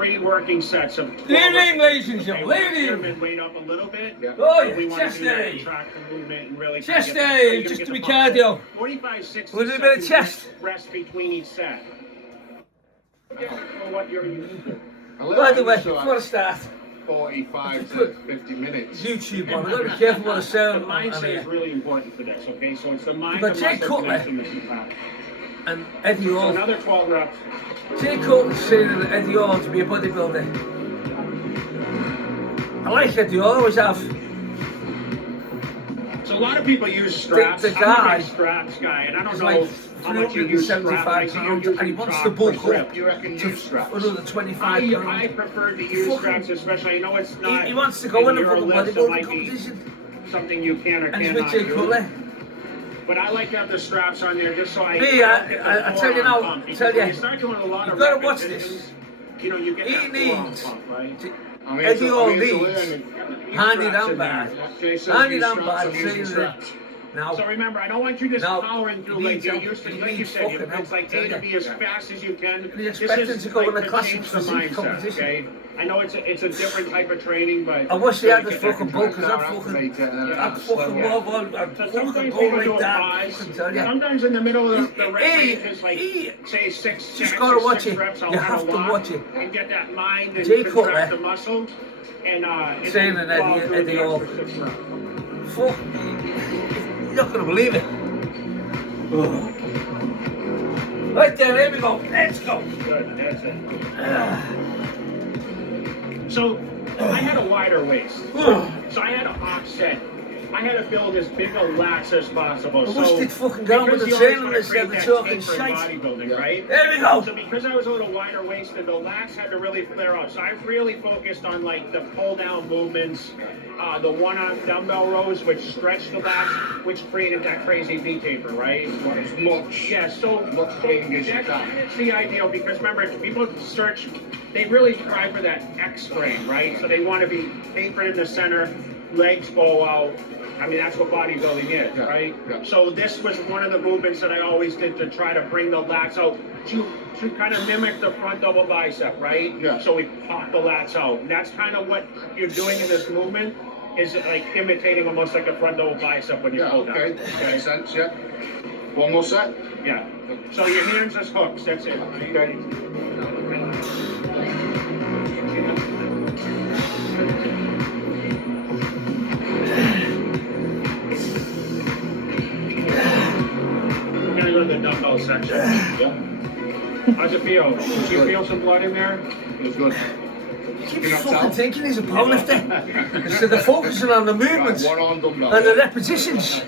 3 working sets of 12 Good evening, ladies and gentlemen. pyramid weight up a little bit. Yeah. Oh, yeah. We want Chest to do that day. contract the movement and really Chest kind of day, get just to the be pump. cardio. 45, 60 With a bit of chest. rest between each set. For what you're using. By the way, before I start, 45 to 50 minutes. YouTube on. I've got to be careful what I say on The mindset here. is really important for this, okay? So it's the mind But and Jay muscle Cutler connection that you have. and Eddie So Hall. another 12 reps. Jay Cutler saying Eddie Hall to be a bodybuilder. I like Eddie Hall, always have. So a lot of people use straps. The guy, I'm a big straps guy, and I don't It's know like how much you use straps. 375 pounds, and he wants to bulk up You reckon to use straps? another 25 I pounds. prefer to use straps, especially. I know it's not. He wants to go in a your fucking list, it bodybuilding might be competition. something you can or And he's cannot with Jay do. Cutler. But I like to have the straps on there just so I. Me, I tell you now, pump, because tell when you, you start doing a lot you've of got to watch repetitions, this. You know, you get He that forearm needs pump, right? Eddie Hall needs handy Straps down in bad. there. Handy down bad, saying that. Now, So remember, I don't want you just Now, powering through he like needs you help. used to. He Like you needs said, fucking it's like help, A to tell be you. as fast as you can. He's This expecting is to go in like a classic change the physique mindset, competition. okay? I know it's a different type of training, but I wish he had this get that fucking bulk, control. because I'm Yeah. fucking more on, I'm So fucking sometimes go people do like it that, fives. I can tell you. Sometimes in the middle of the rep He- range is like, he- say 6 just sets gotta or watch 6 it. reps. I'll You have have to a lot watch it. and get that mind and Jay contract Cutler. the muscle. And Saying then an follow Eddie- through Eddie the Hall. extra 6 reps. Fuck. You're not going to believe it. Right there, here we go. Let's go. Good, that's it. So I had a wider waist. So I had to offset. I had to build as big a lats as possible. I wish they'd fucking gone with the because you always training wanna instead of create that talking taper in shite. bodybuilding, right? There we go. So because I was a little wider waisted, the lats had to really flare out. So I really focused on like the pull down movements, the one-arm dumbbell rows, which stretched the lats, which created that crazy V taper, right? As much. Yeah, so Much thing as you can. that's the ideal because remember, people search, they really try for that X frame, right? So they want to be tapered in the center, legs bow out. I mean, that's what bodybuilding is, Yeah, right? yeah. So this was one of the movements that I always did to try to bring the lats out to kind of mimic the front double bicep, right? Yeah. So we pop the lats out. And that's kind of what you're doing in this movement, is like imitating almost like a front double bicep when you Yeah, pull down. okay. Makes sense, yeah. One more set. Yeah. So your hands as hooks, that's it. Okay. We're gonna go to the dumbbell section. Yeah. How's it feel? Do you feel some blood in there? Feels good. Keep fucking thinking he's a powerlifter. Instead of focusing on the movements Right, one arm dumbbell. and the repetitions.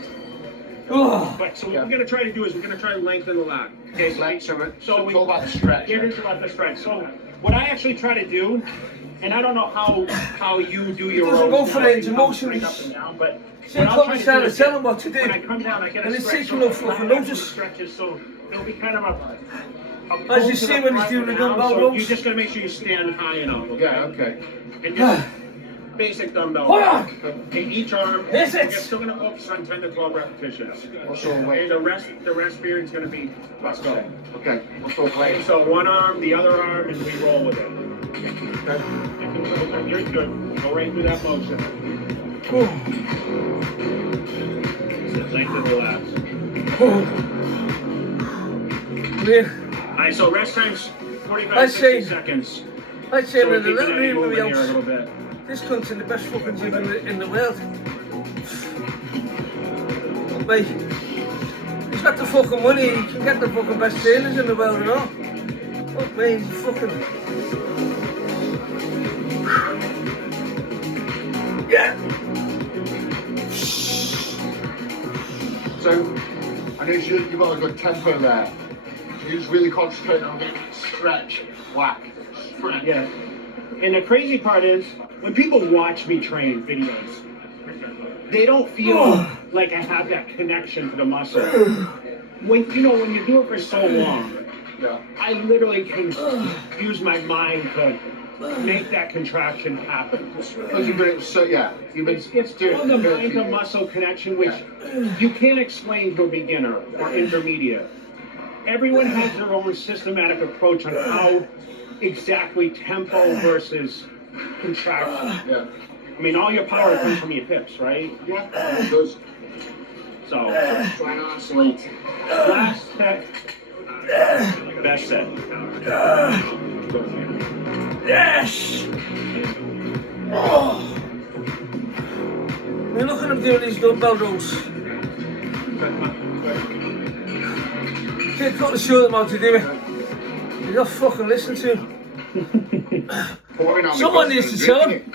Oh. But so what we're gonna try to do is we're gonna try to lengthen the lat. Okay, So we talk about the stretch. Get into about the stretch. So what I actually try to do, and I don't know how you do your doesn't rows go for now, range you of go motion. straight up and down, but See, what I'll try to trying do to is tell him what to do. when I come down, I get And a it's stretch. taking So no fucking the notice. stretches, so it'll be kind of a As pull you to see the when he's front doing the and down, dumbbell so rows. you just gotta make sure you stand high enough. Okay? Yeah, okay. And just basic dumbbell. Hold on. Okay, each arm. Is it? You're still gonna focus on 10 to 12 repetitions. What's your And weight? the rest period is gonna be let's go. Okay. What's your Okay, weight? so one arm, the other arm, and we roll with it. Okay. You're good. Go right through that motion. Lengthen the lats. Yeah. All right, so rest time's 45, Let's 60 see. seconds. I'd say So we're with a keeping little any bit of movement here a else. little bit. This country's the best fucking gym in the world. Mate, he's got the fucking money, he can get the fucking best trainers in the world and all. Fuck me, he's fucking... Yeah! So, I know you've got a good tempo there. You just really concentrate on getting stretch, whack, stretch. Yeah. And the crazy part is, when people watch me train videos, they don't feel like I have that connection to the muscle. When when you do it for so long, Yeah. I literally can use my mind to make that contraction happen. Because you've been, so yeah, you've been It's all the mind to muscle connection, which you can't explain to a beginner or intermediate. Everyone has their own systematic approach on how exactly tempo versus contraction. Yeah. I mean, all your power comes from your hips, right? Yeah. It does. So, Try and isolate. last set, best set. Yes! Oh. I mean, look at him doing these dumbbell rows. Kid got to show them how to do it. You don't fucking listen to him. Someone needs to tell him.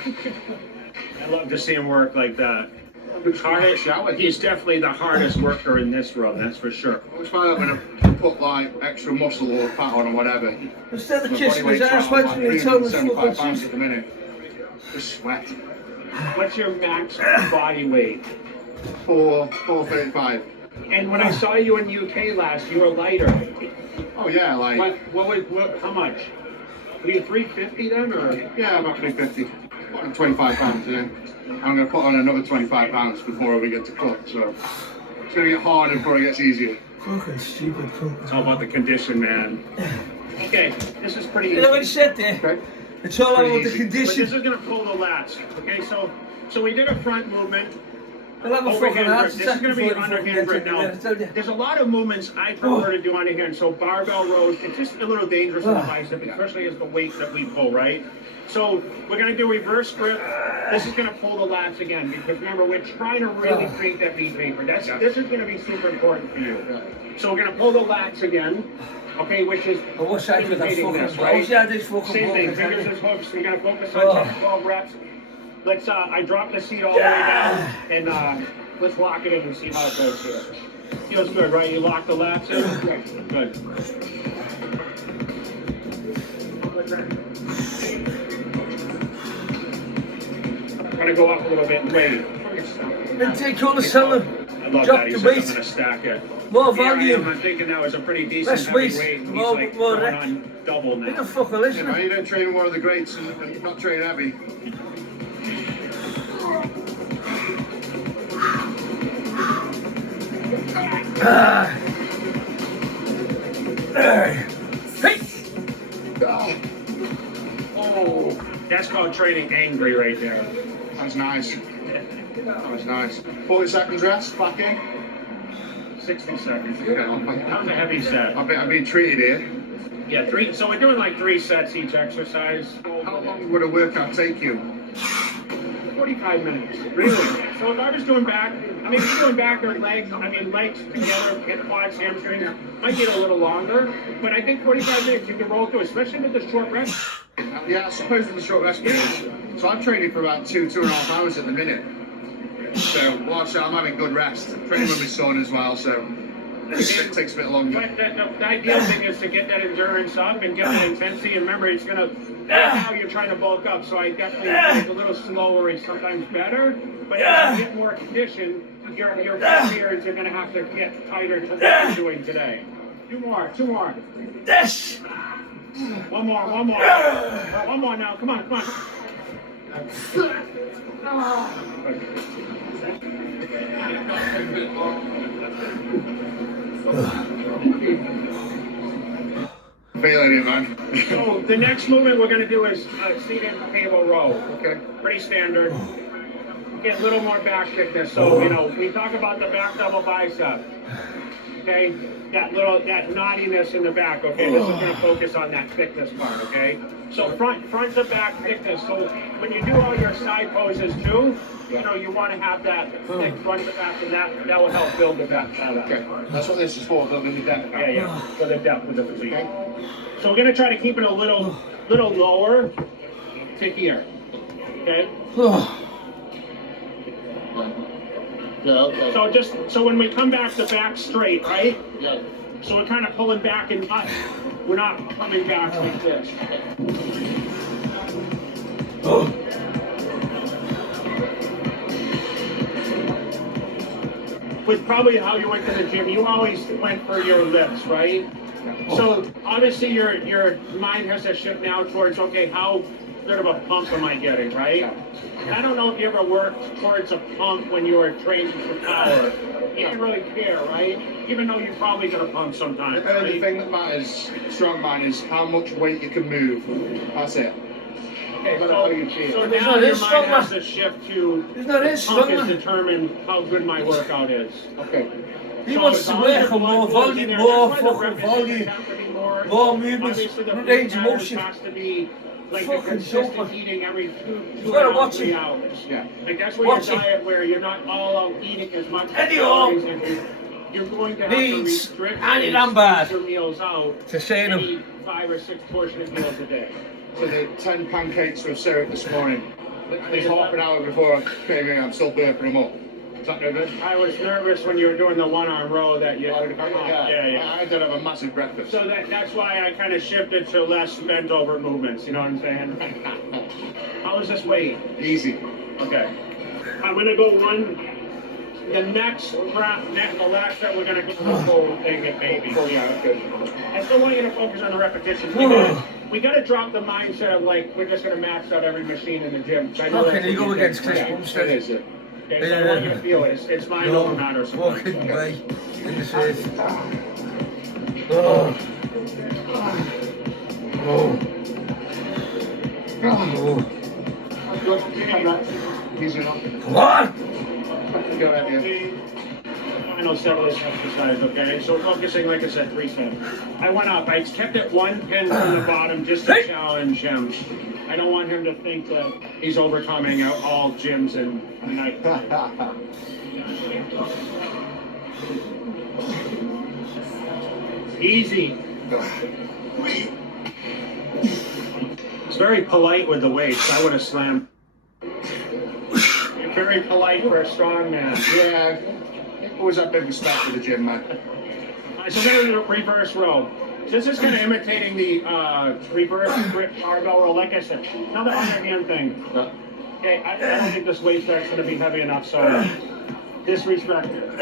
I love to see him work like that. He's definitely the hardest worker in this room, that's for sure. I always find that when I put like extra muscle or fat on or whatever. Instead of my kissing body his weight's ass, around why don't you tell him it's 375 fucking pounds shit? at the minute. Just sweat. What's your max body weight? 435. And when I saw you in UK last, you were lighter. Oh yeah, like How much? Were you 350 then, or? yeah, about 350. Put on 25 pounds today. I'm gonna put on another 25 pounds before we get to cut. So it's gonna get harder before it gets easier. Fucking stupid cunt. It's all about the condition, man. Okay, this is pretty You know what he easy. said there? Okay. It's all Pretty about the easy. But this condition. is gonna pull the lats. Okay, so we did a front movement. I'll have a fucking Overhand heart grip. This is attack going to be before he fucking underhand gets grip it. now. I tell you. There's a lot of movements I prefer to do underhand. So barbell rows, it's just a little dangerous on the bicep, especially as the weight that we pull, right? So we're going to do reverse grip. This is going to pull the lats again because remember, we're trying to really create that meat paper. This is going to be super important for you. So we're going to pull the lats again. Okay, which is I wish I could have imitating fucking. this, I right? wish I had this fucking Same thing, fucking fingers thing. as hooks. We're gonna focus on 10 to 12 reps. Let's I drop the seat all the way down and let's lock it in and see how it goes here. Feels good, right? You lock the lats in? Good. Gonna go up a little bit and wait. Then take all the cellar. I love Drop that. He the said I'm weight. gonna stack it. More Here I am, volume. I'm thinking that was a pretty decent Less heavy weight. weight. He's More- like more going rep. on double You now. don't fucking You listen. know, you don't train one of the greats and not train heavy. Hey! Oh, that's called training angry right there. That's nice. That was nice. 40 seconds rest, back in. 60 seconds. Yeah, That was a heavy set. I'm being treated here. Yeah, three. So we're doing like 3 sets each exercise. How long would a workout take you? 45 minutes. Really? So if I was doing back, I mean, if you're doing back or legs, I mean, legs together, hip, quads, hamstrings, might get a little longer. But I think 45 minutes you can roll through, especially with the short rest. Yeah, I suppose with the short rest periods. So I'm training for about 2.5 hours at the minute. So, well, so I'm having good rest. Training with my son as well, so it takes a bit longer. But the ideal thing is to get that endurance up and get that intensity. And remember, it's going to, right now you're trying to bulk up. So I definitely think it's a little slower is sometimes better. But as you get more conditioned, your periods are going to have to get tighter to what you're doing today. Two more. Yes! One more. One more now. Come on. Feeling it, man. So the next movement we're going to do is seated table row. Okay. Pretty standard. Get a little more back thickness. So, you know, we talk about the back double bicep. Okay? That knottiness in the back, okay? This is going to focus on that thickness part, okay? So front to back thickness. So when you do all your side poses too, you know, you want to have that thick front to back, and that will help build the back. Okay. That's what this is for, building the depth. Yeah. For the depth with the physique. So we're going to try to keep it a little lower to here. Okay? Yeah, okay. So when we come back, the back straight, right? Yeah. So we're kind of pulling back and up. We're not coming back like this. With probably how you went to the gym, you always went for your lifts, right? So obviously your mind has to shift now towards, okay, how sort of a pump am I getting, right? And I don't know if you ever worked towards a pump when you were training for power. You didn't really care, right? Even though you're probably going to pump sometimes. The only thing that matters, strongman, is how much weight you can move. That's it. Okay, But how you feel. so There's now not your this mind has strongman. to shift to There's not this pump is strongman. determine how good my workout is. Okay. He So wants as to long as work the on blood more flows in volume, there, more that's why the fucking repetitions volume, have to be more movements, obviously the range of food motion. has to be like a Fucking consistent super. eating every two You gotta and a half, watch 3 it. hours. Yeah. Like that's where Watch your it. diet where you're not all out eating as much Anyhow. calories and you're going to have Needs to restrict Annie and Lambert space your meals out to say and no. eat 5 or 6 portion meals a day. So the 10 pancakes with syrup this morning. Literally half an hour before I came in, I'm still burping them up. Is that no good? I was nervous when you were doing the 1-arm row that you yeah. I did have a massive breakfast. So that's why I kind of shifted to less bent over movements, you know what I'm saying? How is this weight? Easy. Okay. I'm gonna go the last that we're gonna go the full thing at baby. Oh yeah, that's good. I still want you to focus on the repetitions. We gotta drop the mindset of like, we're just gonna max out every machine in the gym. I know How that's can you what go think. against Chris Yeah, Bumstead? it is it. Okay, so I want you to feel it. It's mind over matter. Fucking way in the face. Oh. Oh. Oh. Easy enough. Come on! Go ahead, yeah. Final set of this exercise, okay? So focusing, like I said, 3 sets. I went up. I kept it 1 pin from the bottom just to challenge him. I don't want him to think that he's overcoming all gyms in a night. Easy. It's very polite with the weights. I would have slammed. You're very polite for a strong man. Yeah. Always have big respect for the gym, man. So then we're going to reverse row. This is kind of imitating the reverse grip barbell row. Like I said, another underhand thing. Okay, I don't think this weight stack's going to be heavy enough, so disrespect it.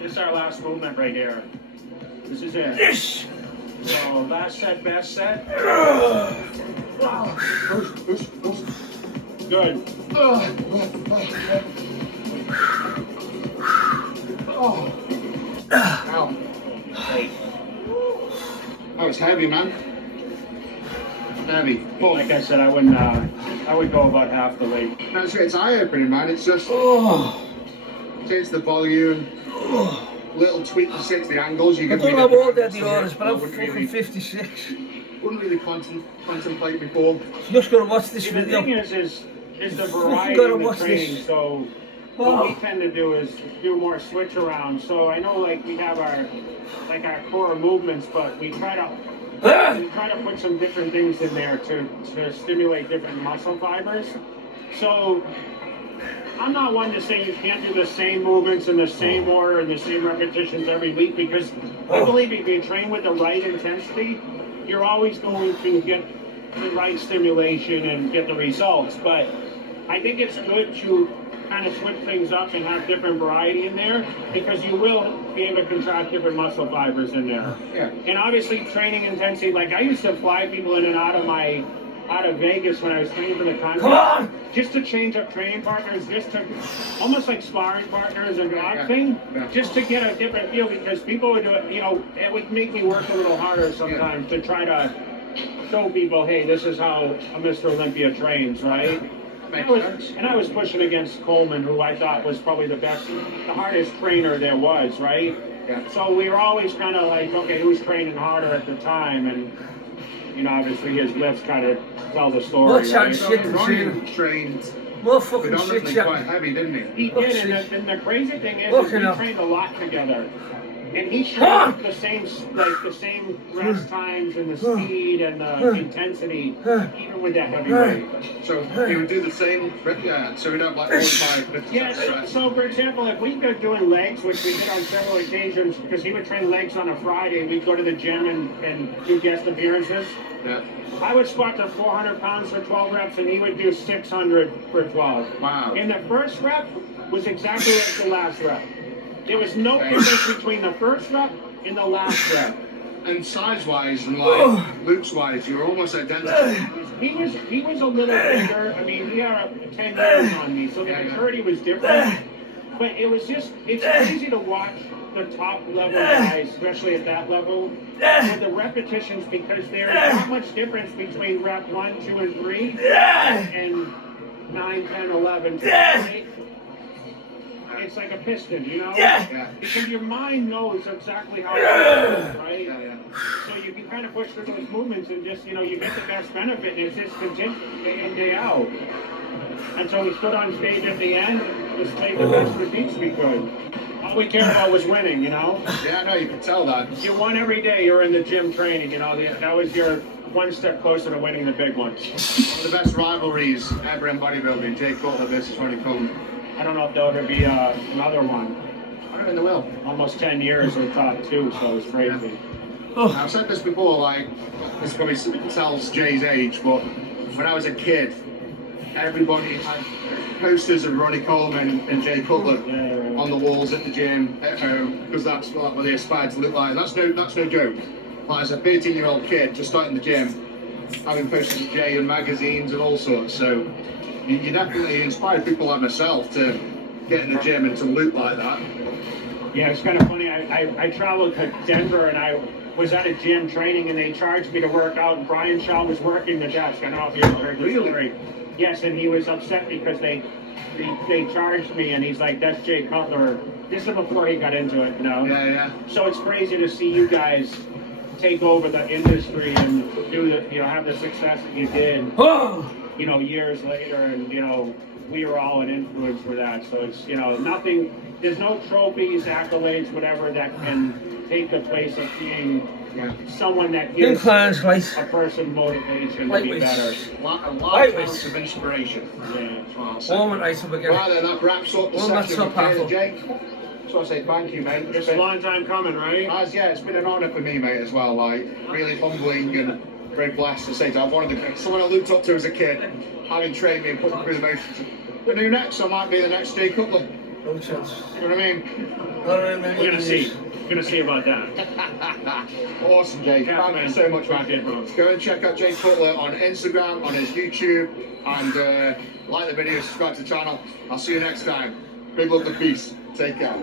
This is our last movement right here. This is it. So last set, best set. Good. Ow. That was heavy, man. Heavy. Like I said, I would go about half the weight. That's it's eye-opening, man. It's just change the volume, little tweak to 60 angles. You I can don't have all the orders, but I'm wouldn't fucking 56. Wouldn't really contemplate before. You just gotta watch this The video. thing is the variety gotta in the watch training. this. So what we tend to do is do more switch around. So I know like we have our core movements, but we try to put some different things in there to stimulate different muscle fibers. So I'm not one to say you can't do the same movements in the same order and the same repetitions every week, because I believe if you train with the right intensity, you're always going to get the right stimulation and get the results. But I think it's good to kind of switch things up and have different variety in there, because you will be able to contract different muscle fibers in there. Yeah. And obviously training intensity, like I used to fly people in and out of Vegas when I was training for the contest. Come on! Just to change up training partners, just to almost like sparring partners and boxing, just to get a different feel, because people would do it, it would make me work a little harder sometimes to try to show people, hey, this is how a Mr. Olympia trains, right? And I was pushing against Coleman, who I thought was probably the hardest trainer there was, right? Yeah. So we were always kind of like, okay, who's training harder at the time? And, obviously his lips kind of tell the story. What Right? chance shit Ronnie trained more fucking shit, predominantly yeah. quite heavy, didn't he? He did, and the crazy thing is Look we enough. trained a lot together. And he trained the same rest times and the speed and the intensity, even with that heavy weight. So he would do the same, so we don't like 45, 50 Yeah, so for example, if we go doing legs, which we did on several occasions, because he would train legs on a Friday, we'd go to the gym and do guest appearances. Yeah. I would squat to 400 pounds for 12 reps, and he would do 600 for 12. Wow. And the first rep was exactly like the last rep. There was no difference between the first rep and the last rep. And size-wise and like loops-wise, you're almost identical. He was a little bigger. I mean, he had 10 years on me, so the maturity was different. But it was just, it's crazy to watch the top level guys, especially at that level, with the repetitions, because there's not much difference between rep 1, 2, and 3 and 9, 10, 11, 12, 8. It's like a piston, you know? Yeah. Because your mind knows exactly how it goes, right? Yeah. So you can kind of push through those movements and just, you get the best benefit, and it's just continued day in, day out. And so we stood on stage at the end, just made the best repeats we could. All we cared about was winning, Yeah, no, you can tell that. You won every day you were in the gym training, that was your one step closer to winning the big ones. One of the best rivalries ever in bodybuilding, Jay Cutler versus Ronnie Coleman. I don't know if there'll ever be another one. I don't know, there will. Almost 10 years we thought too, so it's crazy. I've said this before, like, this probably tells Jay's age, but when I was a kid, everybody had posters of Ronnie Coleman and Jay Cutler on the walls at the gym, at home, because that's what they aspired to look like. And that's no joke. Like, as a 13-year-old kid, just starting the gym, having posters of Jay in magazines and all sorts, so you definitely inspire people like myself to get in the gym and to look like that. Yeah, it's kind of funny. I traveled to Denver and I was at a gym training and they charged me to work out, and Brian Shaw was working the desk. I don't know if you ever heard the story. Yes, and he was upset because they charged me, and he's like, "That's Jay Cutler." This is before he got into it, Yeah. So it's crazy to see you guys take over the industry and do have the success that you did. Years later, and we were all an influence for that. So it's nothing. There's no trophies, accolades, whatever that can take the place of being someone that gives a person motivation to be better. A lot of inspiration. Yeah. Right then, that wraps up the session with Jake. So I say thank you, mate. It's a long time coming, right? It's been an honour for me, mate, as well. Like, really humbling and very blessed to say to have someone I looked up to as a kid, having trained me and put me through the motions. But who next? I might be the next Jay Cutler. No chance. You know what I mean? We're gonna see. We're gonna see about that. Awesome, Jay. Thank you so much, man. Go and check out Jay Cutler on Instagram, on his YouTube, and like the video, subscribe to the channel. I'll see you next time. Big love and peace. Take care.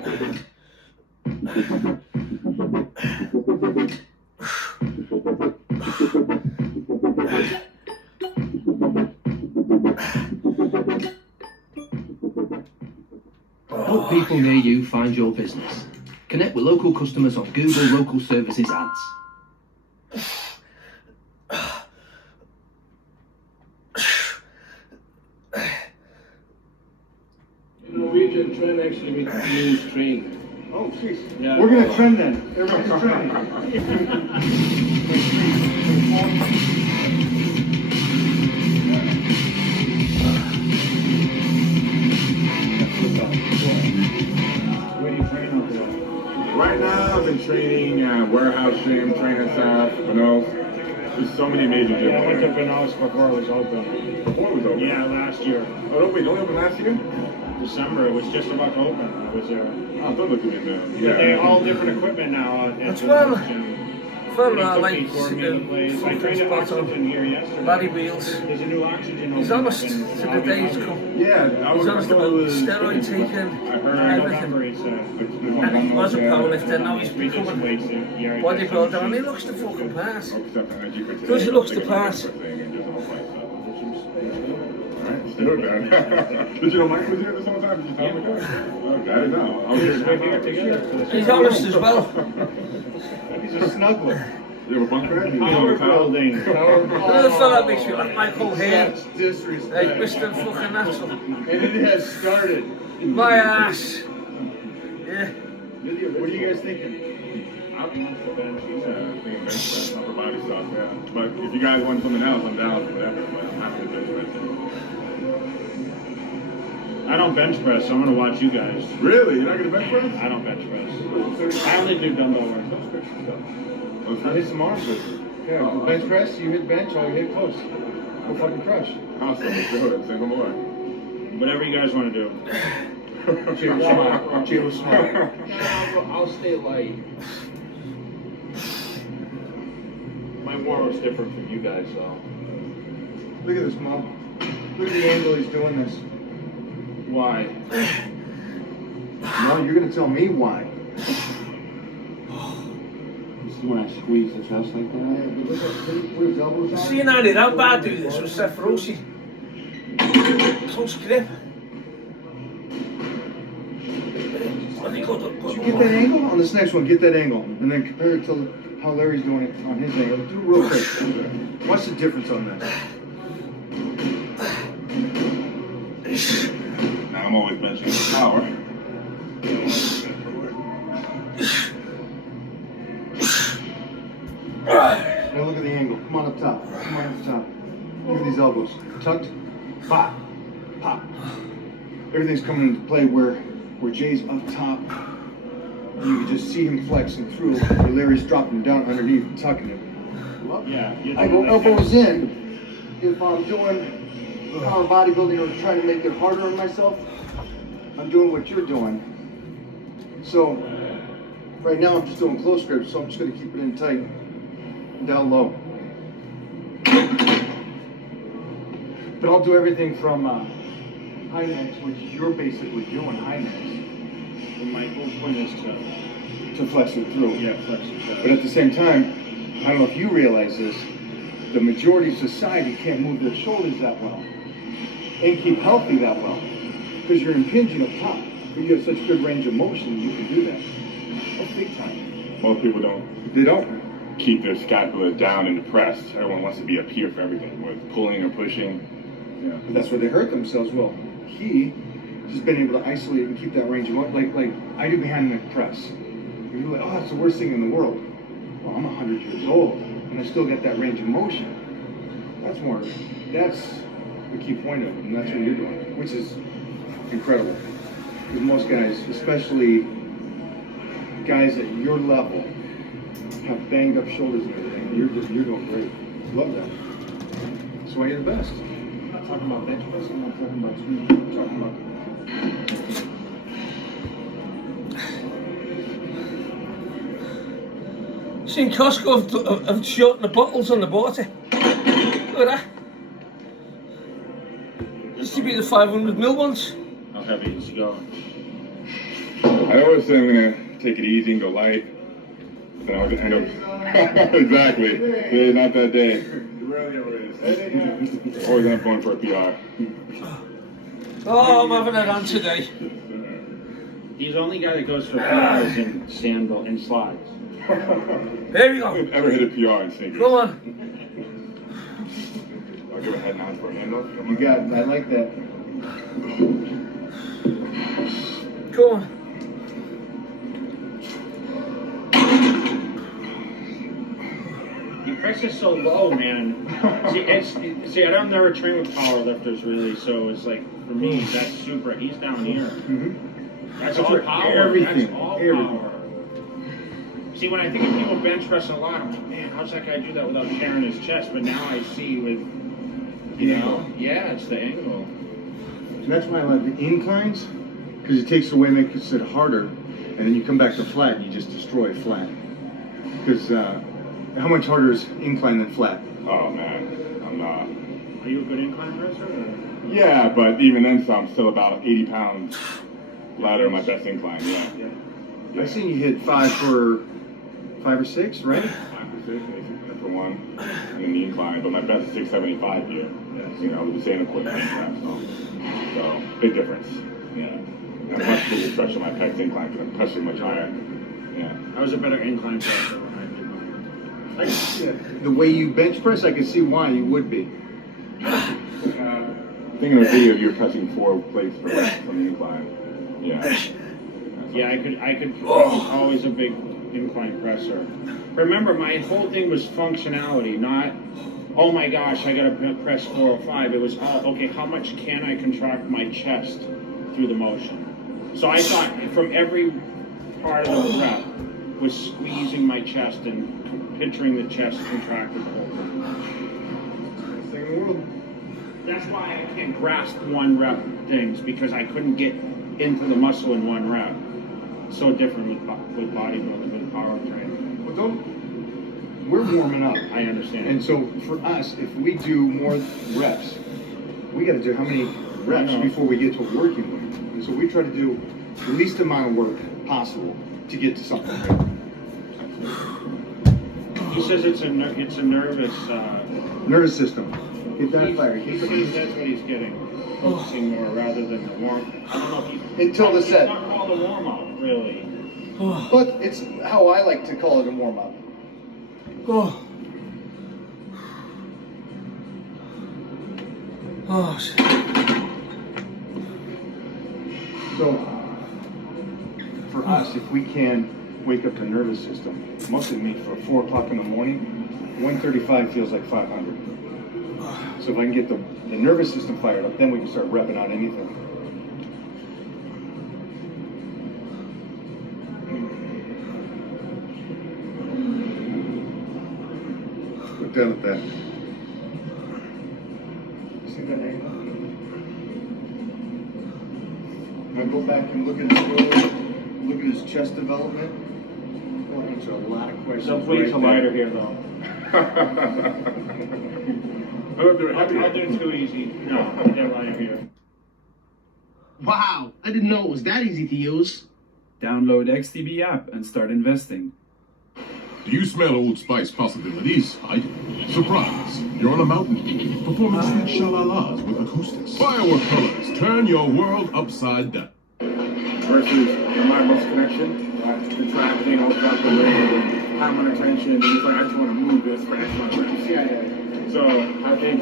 Help people near you find your business. Connect with local customers on Google Local Services ads. Norwegian trend actually means train. Oh, jeez. Yeah. We're gonna trend then. Everybody's trending. Where do you train out there? Right now, I've been training warehouse gym, trainer staff, there's so many major gyms. Yeah, I went to there. Benos before it was open. Before it was open? Yeah, last year. Oh, wait, don't open last year? December, it was just about to open. I was there. Oh, don't look at me now. But they have all different equipment now. That's well. Well, I like trained at Oxygen here yesterday. Laddie Wheels. There's a new oxygen. He's open honest up to in the day he's Abbott. come. Yeah, He's honest about steroid taking, I heard November, everything. it's And he was a powerlifter, now he's we just becoming weights it. Yeah, bodybuilder, and he looks the fucking part. Does he looks the part? Alright, still bad. Did you know Mike was here this whole time? Did you tell him that? Okay, I didn't know. I was here We're here together. He's honest as well. He's a snuggler. You have a bunk bed? Power building. Another fella that makes me like Michael Hale. That's disrespect. Like Mr. fucking Natural. And it has started. My ass. Yeah. What are you guys thinking? wants the bench. He's thinking bench press, upper body stuff, yeah. But if you guys want something else, I'm down for whatever. But I'm happy to bench press. I don't bench press, so I'm gonna watch you guys. Really? You're not gonna bench press? I don't bench press. I only do dumbbell work. What's I hit some arms with it. Yeah, bench press, you hit bench, or you hit close. Go fucking crush. Awesome, let's do it. Say no more. Whatever you guys want to do. Jay was smart. Jay was smart. I'll stay light. My warm-up's different from you guys, though. Look at this, Mom. Look at the angle he's doing this. Why? No, you're gonna tell me why. This is when I squeeze the chest like that. Look at put his elbows on. See how did that bad do this with Seth Rossi? Close grip. Get that angle on this next one. Get that angle, and then compare it to how Larry's doing it on his angle. Do it real quick. What's the difference on that? Now I'm always benching with power. Now look at the angle. Come on up top. Come on up top. Look at these elbows. Tucked. Pop. Pop. Everything's coming into play where Jay's up top. And you can just see him flexing through. Where Larry's dropping down underneath and tucking him. Yeah. I go elbows in. If I'm doing power bodybuilding or trying to make it harder on myself, I'm doing what you're doing. So right now I'm just doing close grip, so I'm just going to keep it in tight and down low. But I'll do everything from high necks, which you're basically doing high necks, And my whole point is to flex it through. yeah, flex the chest. But at the same time, I don't know if you realize this, the majority of society can't move their shoulders that well and keep healthy that well because you're impinging up top. But you have such good range of motion, you can do that. That's big time. Most people don't They don't. keep their scapula down in the press. Everyone wants to be up here for everything, whether it's pulling or pushing. Yeah. But that's where they hurt themselves. Well, he just been able to isolate and keep that range of motion. Like I do behind the neck press. You're like, oh, that's the worst thing in the world. Well, I'm 100 years old and I still get that range of motion. That's the key point of it, and that's what you're doing, which is incredible. Because most guys, especially guys at your level, have banged up shoulders and everything. You're doing great. Love that. That's why you're the best. I'm not talking about bench press, I'm not talking about squeeze. I'm talking about Seen Costco have shortened the bottles on the bottle. Look at that. Used to be the 500ml ones. how heavy is he going. I always say I'm gonna take it easy and go light. But then I'll end up exactly. Today's not that day. Rarely ever is. Always end up going for a PR. Oh, I'm having a run today. He's the only guy that goes for PRs in sandal and slides. There we go. I've ever hit a PR in sneakers. Go on. I'll give a head nod for a handoff. You got it. I like that. Go on. The press is so low, man. See, I've never trained with power lifters really, so it's like for me that's super. He's down here. That's all power. Everything. That's all Everything. power. See, when I think of people bench pressing a lot, I'm like, man, how's that guy do that without tearing his chest? But now I see with, you know, yeah, it's the angle. And that's why I like the inclines, because it takes away, makes it harder, and then you come back to flat and you just destroy flat. Because how much harder is incline than flat? Oh man, I'm not. Are you a good incline presser? Or? Yeah, but even then, so I'm still about 80 pounds lighter on my best incline. Yeah. I've seen you hit 5 or 6, right? 5 or 6, maybe for one, and then the incline. But my best is 675 here. You know, with the same equipment. So big difference. Yeah. And a much bigger stretch on my pecs incline because I'm pressing much higher. Yeah. I was a better incline presser when I did mine. The way you bench press, I can see why you would be. Thinking of a video of you pressing 4 plates for reps on the incline. Yeah. Yeah, I could. I was always a big incline presser. Remember, my whole thing was functionality, not, oh my gosh, I gotta press 405. It was all, okay, how much can I contract my chest through the motion? So I thought from every part of the rep was squeezing my chest and picturing the chest contracted whole time. Thing in the world. That's why I can't grasp one rep things, because I couldn't get into the muscle in one rep. So different with bodybuilding, with power training. Well, we're warming up. I understand. And so for us, if we do more reps, we got to do how many reps before we get to a working weight? And so we try to do the least amount of work possible to get to something great. He says it's a nervous. Nervous system. Get that fire. He says that's what he's getting, focusing more rather than the warm. I don't know if he. Until the set. It's not called a warm up, really. But it's how I like to call it a warm up. Oh. Oh, shit. So for us, if we can wake up the nervous system, muscle meat for 4 o'clock in the morning, 135 feels like 500. So if I can get the nervous system fired up, then we can start repping out anything. Look down at that. See that angle? Now go back and look at his shoulder, look at his chest development. Boy, answer a lot of questions. Some weights are lighter here, though. I'll do it. I'll do it too easy. No, they're lighter here. Wow, I didn't know it was that easy to use. Download XTB app and start investing. Do you smell Old Spice possibilities? I do. Surprise! You're on a mountain peak, performing sweet shalalas with acoustics. Firework colors turn your world upside down. Versus the mind-muscle connection, the tracking, all about the weight, time under tension, and it's like, I just want to move this for X amount of reps. So I think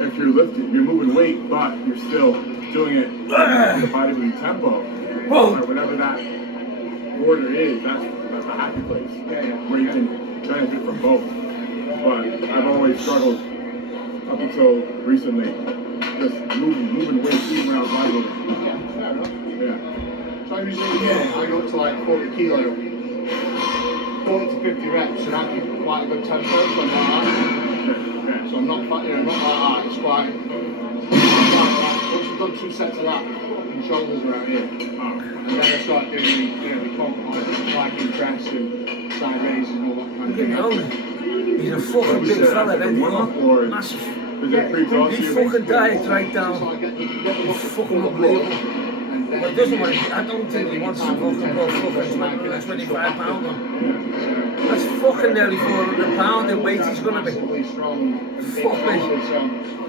if you're lifting, you're moving weight, but you're still doing it in the bodybuilding tempo, or whatever that order is, that's a happy place where you can benefit from both. But I've always struggled up until recently, just moving weight, even when I was bodybuilding. Yeah. So I usually, I go up to like 40 kilo, 40 to 50 reps, and I keep quite a good tempo, so I'm not like that. So I'm not like that, it's quite, once you've done 2 sets of that, fucking shoulders around here. And then I start doing the like chest and side raises and all that kind of thing. He's a fucking big fella, then you know? Massive. He fucking diets right down. He's fucking unbelievable. But he doesn't want to, I don't think he wants to fucking go fucking 25 pound on. That's fucking nearly 400 pound in weight he's gonna be. Fuck me.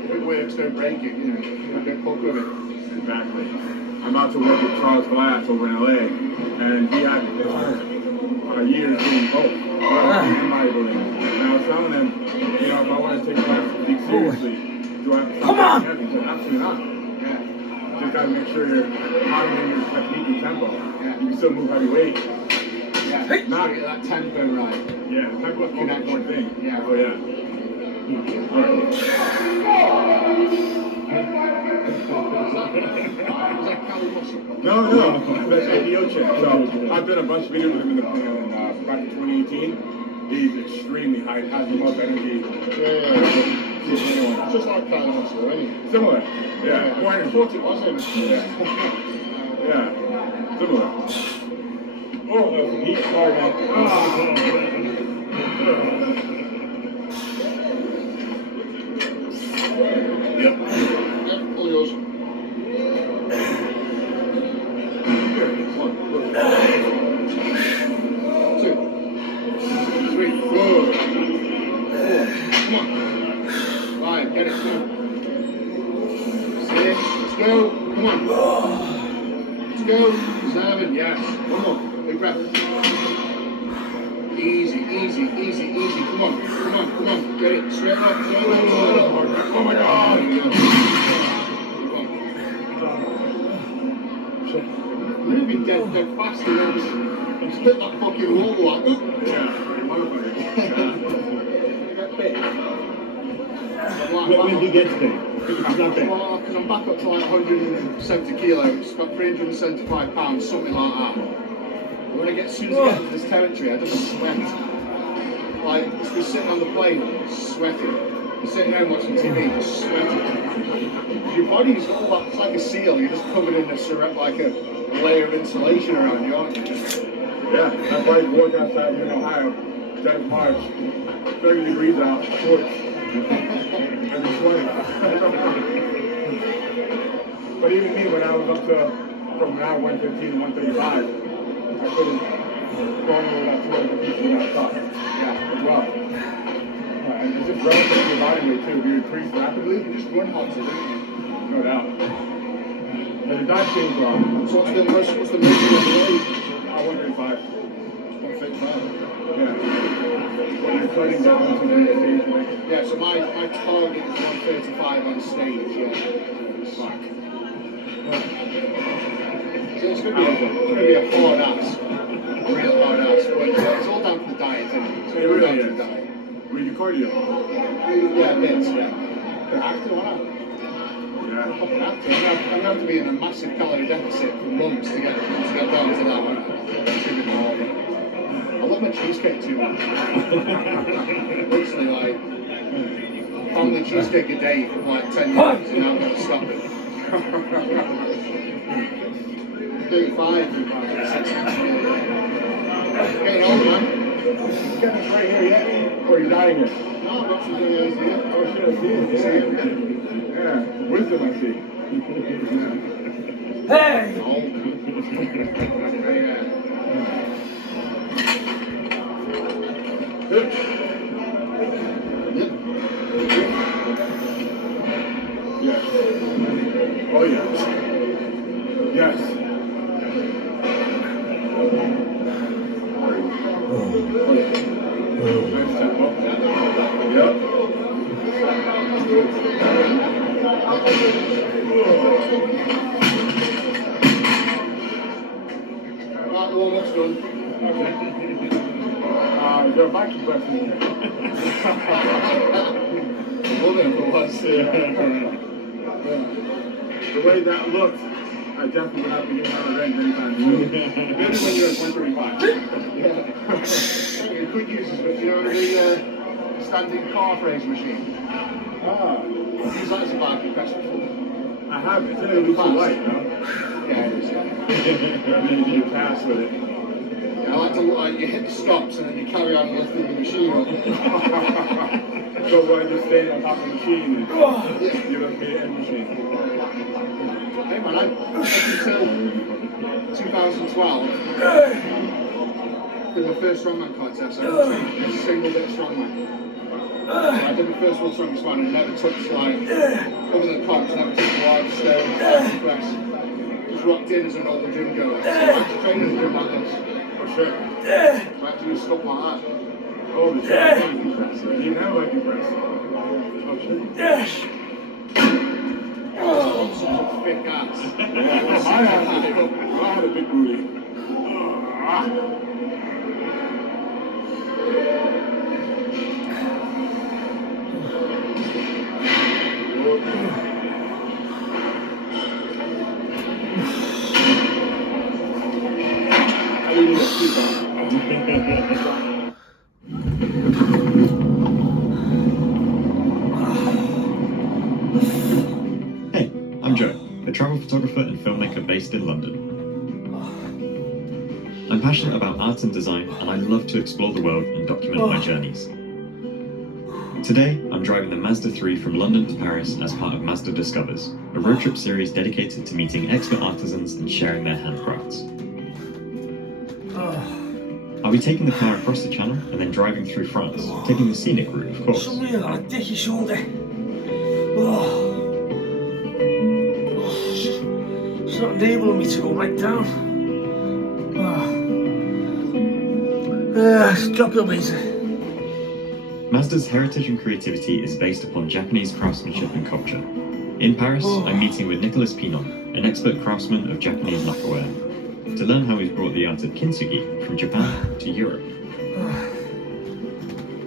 If it works, don't break it, don't fuck with it. Exactly. I'm about to work with Charles Glass over in LA, and he had a year doing both. And bodybuilding. And I was telling him, if I want to take class seriously, do I have to come on? Heavy? He said, absolutely not. Just gotta make sure you're monitoring your technique and tempo. You can still move heavy weight. Not get that tempo right. Yeah, tempo is the most important thing. Yeah. Oh yeah. No, that's ADO check. So I've done a bunch of videos with him in the back in 2018. He's extremely high, has the most energy. It's just like Kyle Muscle, isn't it? Similar. Yeah. I thought it was him. Yeah. Similar. Oh, he's hard. Yep. All yours. Come on. Right, get it, go. 6, let's go. Come on. Let's go. 7, yes. One more. Big breath. Easy. Come on. Get it. Straight up. Oh my God. Yeah, moving dead fast and then just hit that fucking wall like, oop. Yeah, Get big. when did you get big? It's not big. Well, because I'm back up to like 170 kilos, about 375 pounds, something like that. But when as soon as I get into this territory, I just sweat. Like, just be sitting on the plane, sweating. You're sitting home watching TV, just sweating. Your body's all that, it's like a seal, you're just covered in a layer of insulation around you, aren't you? Yeah, that's why you work outside here in Ohio. 10th March, 30 degrees out, shorts. And it's sweating. But even me, when I was up to, from an hour 115 to 135, I couldn't go anywhere without 200 feet without socks. Yeah, as well. And it's just relative to your body weight too. If you increase rapidly, you just run hotter, don't you? No doubt. But the diet change wrong. So what's the most of the weight? 135. 155. Yeah. When you're cutting down to the occasionally. Yeah, so my target is 135 on stage, yeah. Fuck. So it's going to be a hard ass. Real hard ass. But it's all down to the diet, isn't it? It's all really down to is. the diet. With your cardio. Yeah, bits, yeah. I have to, why not? Yeah. I fucking have to. I'm going to have to be in a massive calorie deficit for months to get down to that, won't I? It's going to be hard. I love my cheesecake too much. Literally, like, found the cheesecake a day for like 10 years and now I'm going to stop it. 35, 60. Getting old, man. Getting straight here yet? Or are you dying here? No, I'm not some videos here. Oh shit, I see it. Yeah. Wisdom I see. Hey! Good. Yep. Yes. Oh yes. Yes. Nice tempo. Yep. Right, warm-up's done. Okay. Is there a biking question here? Love it, but what's The way that looked, I definitely would not be getting out of range anytime soon. Maybe when you're at 135. Yeah. You could use this, but you know the standing car phrase machine? Ah, Use that as a biking question. I have it. It's a little too light, no? Yeah, it is, yeah. That means you pass with it. I like to you hit the stops and then you carry on lifting the machine up. So when I just stand on top of the machine, and you lift me the end machine. Hey man, up until 2012, did my first strongman contest. I trained a single bit of strongman. I did my first World Strongest Man and never touched like other than cops, never touched wide stone, press. Just rocked in as a normal gym goer. So I had to train in a gym like this. For sure. So I had to do stuff like that. Oh, the shit. I can't press. You know I can press. Oh, shit. Such a big ass. I had a big booty. I didn't even sleep on Hey, I'm Joe, a travel photographer and filmmaker based in London. I'm passionate about art and design, and I love to explore the world and document my journeys. Today, I'm driving the Mazda 3 from London to Paris as part of Mazda Discovers, a road trip series dedicated to meeting expert artisans and sharing their handcrafts. I'll be taking the car across the channel and then driving through France, taking the scenic route, of course. Something like a dicky shoulder. It's not enabling me to go right down. Drop your laser. Mazda's heritage and creativity is based upon Japanese craftsmanship and culture. In Paris, I'm meeting with Nicolas Pinon, an expert craftsman of Japanese lacquerware. to learn how he's brought the art of kintsugi from Japan to Europe.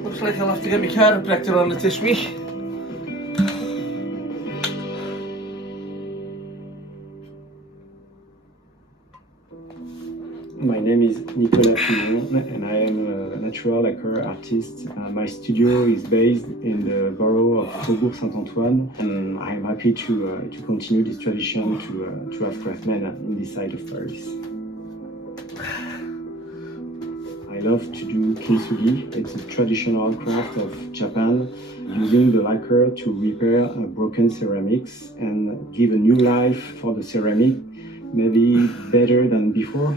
Looks like I'll have to get my chiropractor on it this week. My name is Nicolas Fillon and I am a natural lacquer artist. My studio is based in the borough of Faubourg Saint-Antoine, and I'm happy to continue this tradition to have craftsmen in this side of Paris. I love to do kintsugi. It's a traditional craft of Japan, using the lacquer to repair broken ceramics and give a new life for the ceramic, maybe better than before.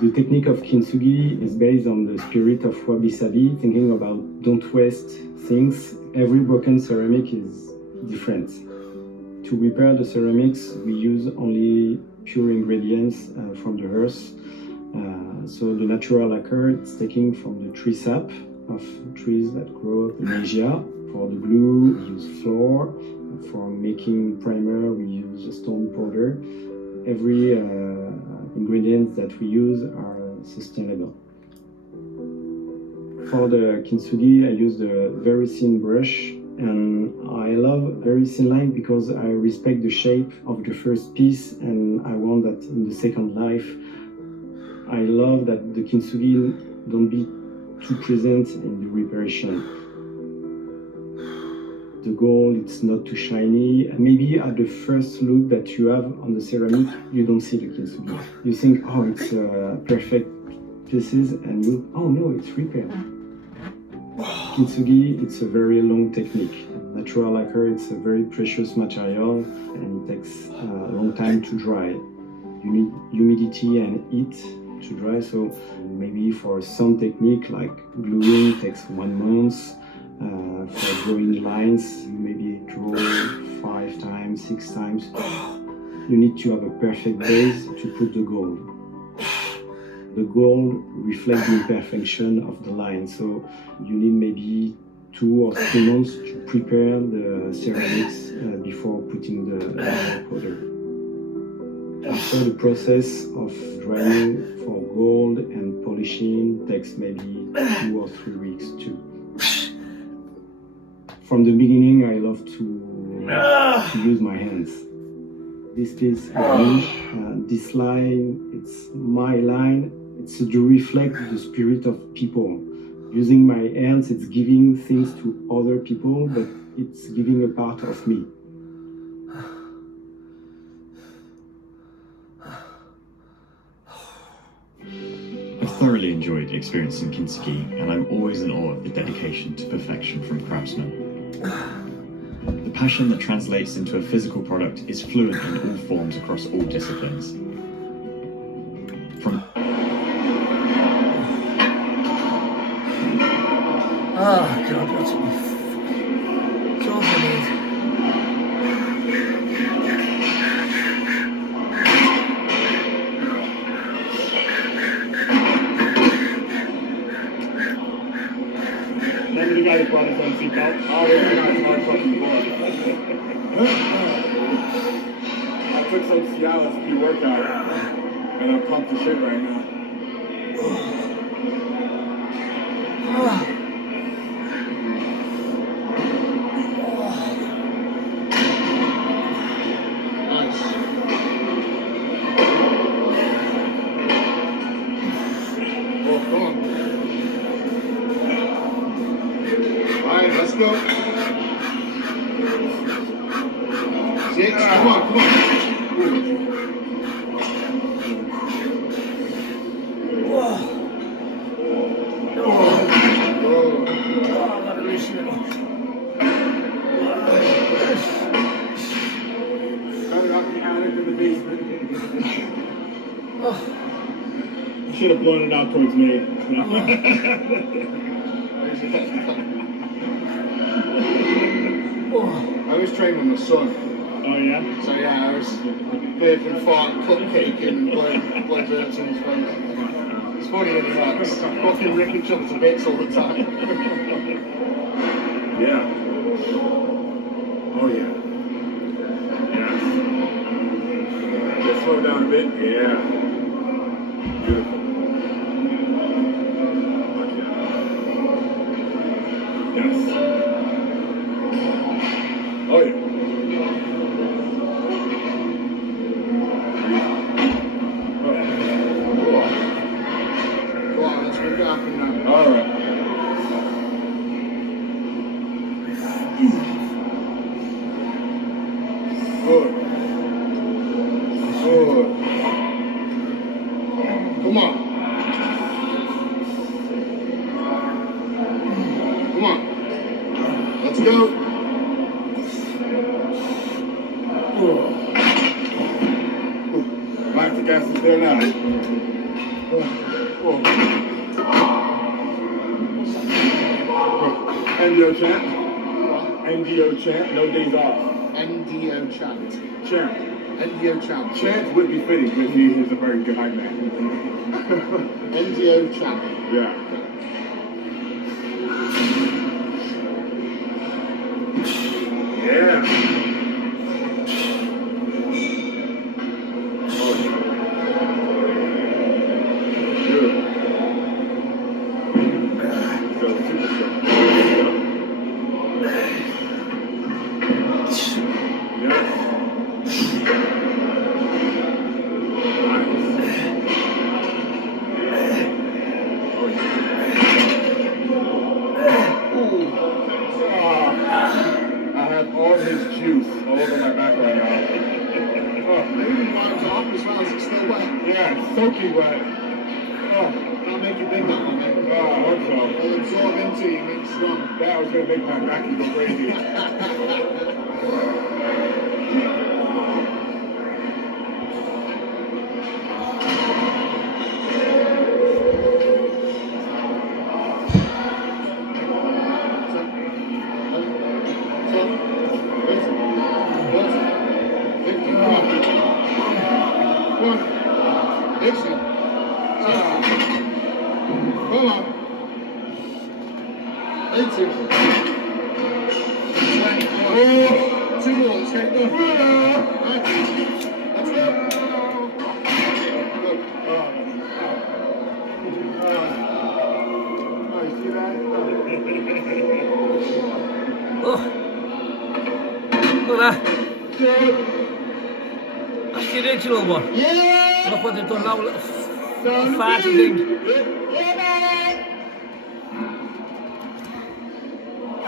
The technique of kintsugi is based on the spirit of wabi-sabi, thinking about don't waste things. Every broken ceramic is different. To repair the ceramics, we use only pure ingredients from the earth. So the natural lacquer, it's taken from the tree sap of trees that grow up in Asia. For the glue, we use flour. For making primer, we use stone powder. Every ingredients that we use are sustainable. For the kintsugi, I use the very thin brush, and I love very thin line because I respect the shape of the first piece, and I want that in the second life. I love that the kintsugi don't be too present in the reparation. The gold, it's not too shiny. And maybe at the first look that you have on the ceramic, you don't see the kintsugi. You think, oh, it's perfect pieces, and you, oh no, it's repaired. Kintsugi, it's a very long technique. Natural lacquer, it's a very precious material, and it takes a long time to dry. You need humidity and heat to dry, so maybe for some technique like gluing takes 1 month. For drawing lines, you maybe draw 5 times, 6 times. You need to have a perfect base to put the gold. The gold reflects the imperfection of the line, so you need maybe 2 or 3 months to prepare the ceramics before putting the powder. After the process of drying for gold and polishing takes maybe 2 or 3 weeks too. From the beginning, I love to use my hands. This piece is me. This line, it's my line. It's to reflect the spirit of people. Using my hands, it's giving things to other people, but it's giving a part of me. I've thoroughly enjoyed experiencing kintsugi, and I'm always in awe of the dedication to perfection from craftsmen. The passion that translates into a physical product is fluent in all forms across all disciplines. From Oh God, what's it? It's all I need. Remember the guy who brought his own seatbelt? Oh, I took some Cialis pre-workout, and I'm pumped to shit right now. Let's go. Six, come on, come on. You should have blown it out towards me. I was training with my son. Oh yeah? So yeah, I was vaping, farting, cupcake and blood hurts in his face. It's funny when he acts. Fucking ripping each other to bits all the time. Yeah. Oh yeah. Yeah. Just slow down a bit. Yeah. Beautiful. Yes. Oh yeah. Go on, let's make it happen now. All right. Good. Good. Come on. Come on. Let's go. Lactic acid's there now. NDO chant. NDO chant. No days off. NDO chant. Chant. NDO chant. Chant would be fitting because he is a very good hype man. NDO chant. Yeah. Yeah. Oh, yeah. Good. Go, super go. Yes. I have all his juice all over my back right now. Maybe you want it to off as well as it's still wet. Yeah, it's soaking wet. That'll make you big that one, mate. I hope so. It'll absorb into you, make you strong. That was gonna make my back go crazy. Come on. 18. 2 more, let's get it done. Right. Let's go. Good. Oh, you see that? Oh. Look at that. That's the original one. Yeah! Look what they've done now, a little farty thing.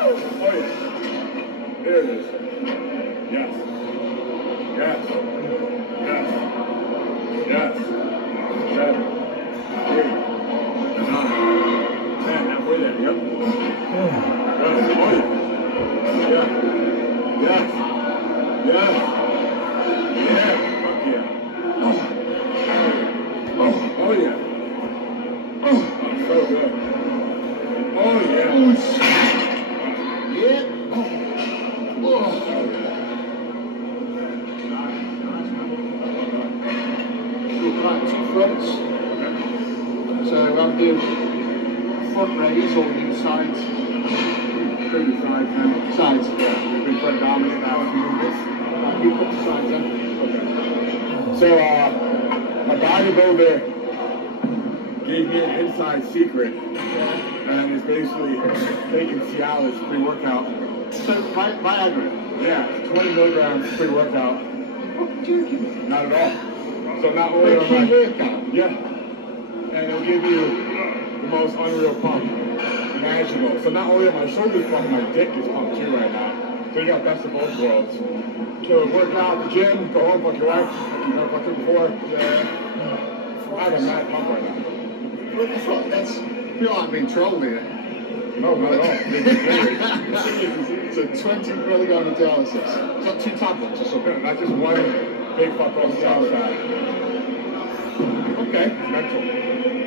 Oh yeah. There it is. Yes. Yes. Yes. Yes. 7, 8, 9, 10. Halfway there. Yep. Yes. Oh yeah. Yeah. Yes. Yes. Yeah. Fuck yeah. Oh yeah. Oh, so good. Oh yeah. Yeah. Oh. Right, 2 fronts. So I'll do front raise or do sides. Do the sides now. Sides. Yeah. Big front dominant now. If you move this. You put the sides in. Okay. So a bodybuilder gave me an inside secret, and it's basically taking Cialis pre-workout. So Viagra. Yeah, 20 milligrams pre-workout. Not at all. So not only am I, Pre-workout. yeah, and it'll give you the most unreal pump imaginable. So not only are my shoulders pumped, my dick is pumped too right now. So you got best of both worlds. So work out at the gym, go home, fuck your wife, like you never fucked her before. Yeah. I got mad pump right now. That's, I feel like I'm being trolled here. No, not at all. So 20 milligram of dialysis. Is that 2 tablets or something? Not just one big fuck off the outside. Okay, mental.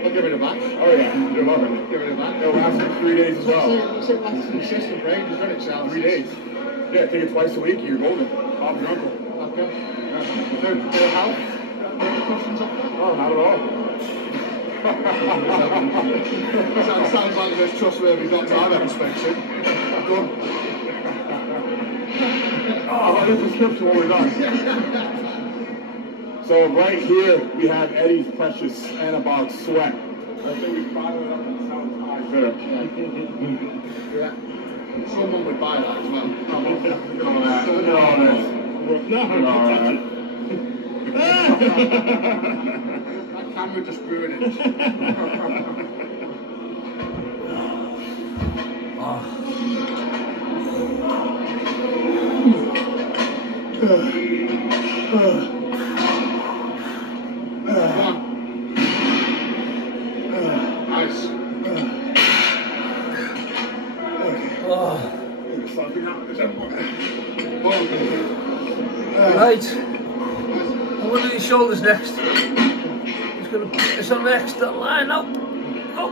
I'll give it a back. Oh yeah, you're loving it. Give it a back. It'll last for 3 days as well. So that's consistent, right? You've done it, Charles. 3 days. Yeah, take it twice a week, you're golden. Off your uncle. Okay. Yeah. No help? No questions on that? Oh, not at all. Sounds like the most trustworthy doctor I've ever spoken to. Go on. Oh, I'll get the prescription when we're done. So right here, we have Eddie's precious anabolic sweat. I think we bottle it up and sound high bitter. Yeah. Someone would buy that as well. That camera just ruined it. Nice. Right. I'm going to do your shoulders next. It's going to put this on next. Line up.